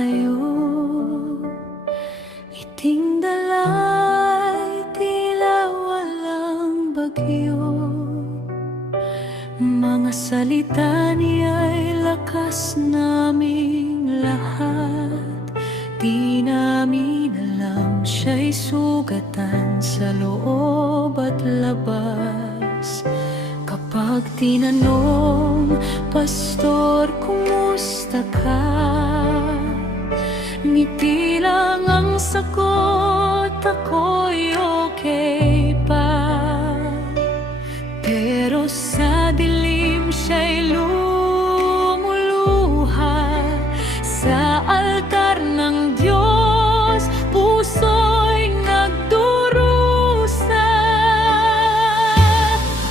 sa'yo. Iting dalay tila walang bagyo, mga salita niya'y lakas naming lahat. Di namin alam siya'y sugatan sa loob at labas. Kapag tinanong, Pastor, kumusta ka? Ngiti lang ang sagot, ako'y okay pa. Pero sa dilim siya'y lumuluha. Sa altar ng Diyos, puso'y nagdurusa.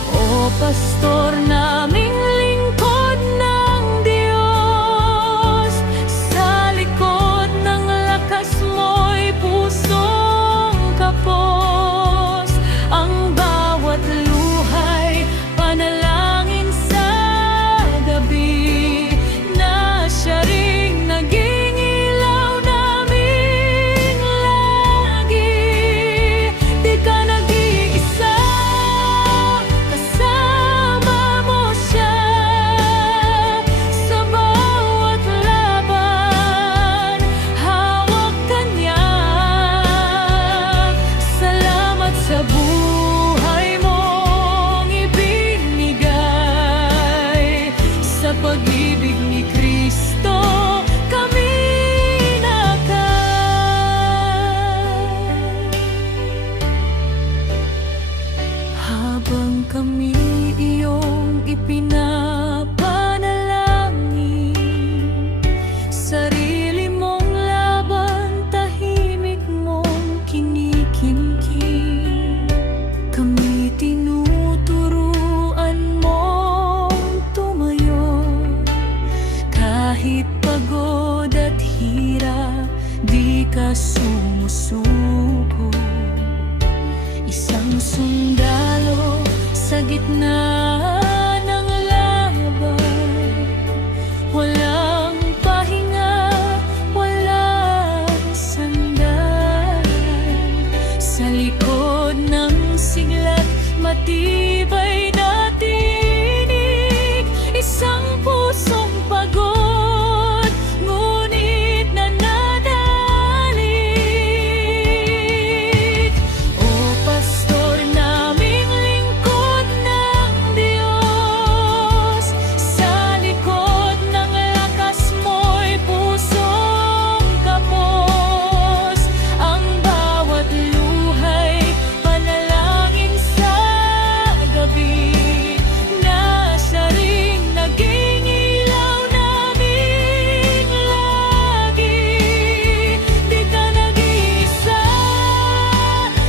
O Pastor, naming lingkod ng Diyos, sa likod ng lakas mo'y pusong kapos. Ang bawat luhay, panalangin sa gabi, na siya ring naging ilaw naming lagi. Di ka nag-iisa, kasama mo siya sa bawat laban. Hawak ka niya. Salamat sa buhay mong ibinigay. Sa pag-ibig ni Kristo kami nakay. Habang kami iyong ipinapanalangin, sarili mong laban, tahimik mong kinikimkim. Kami tinuturuan mong tumayo, kahit pagod at hirap, di ka sumusuko. Isang sundalo sa gitna ng laban, walang pahinga, walang sandal. Sa likod ng siglat, matibay na tinig. Isang pusong pagod, ngunit nananalig. O Pastor, naming lingkod ng Diyos, sa likod ng lakas mo'y pusong kapos. Ang bawat luhay, panalangin sa gabi, na siya ring naging ilaw naming lagi. Di ka nag-iisa,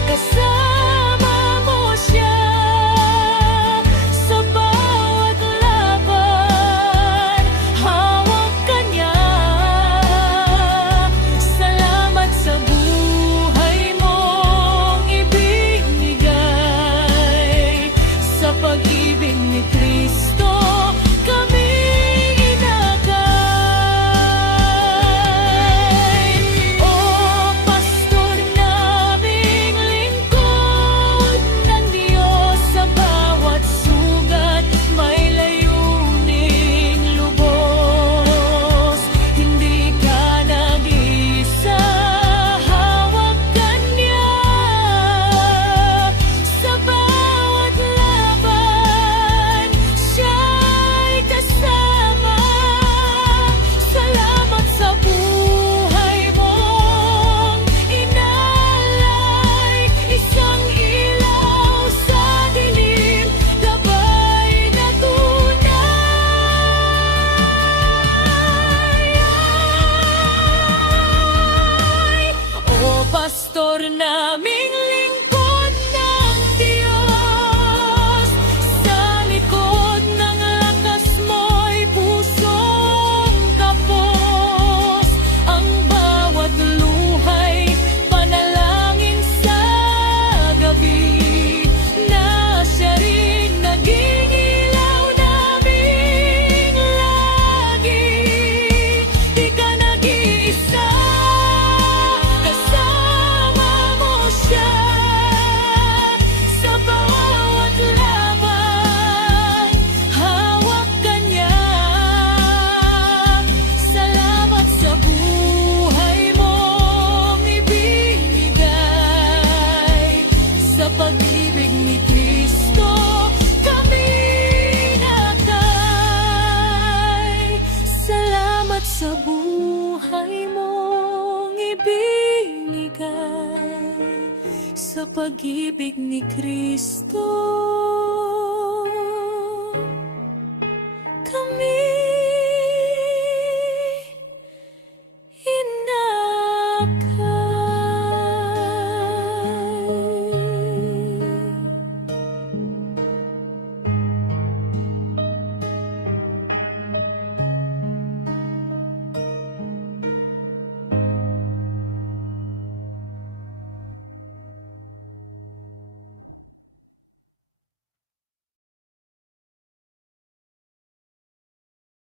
kasama mo siya sa bawat laban. Hawak ka niya. Salamat sa buhay mong ibinigay. Sa pag-ibig ni Kristo kami inakay. O Pastor, naming lingkod ng Diyos, sa bawat sugat may layuning lubos. Hindi ka nag-iisa, hawak ka niya. Sa bawat laban, siya pag-ibig ni Kristo. Kami inakay.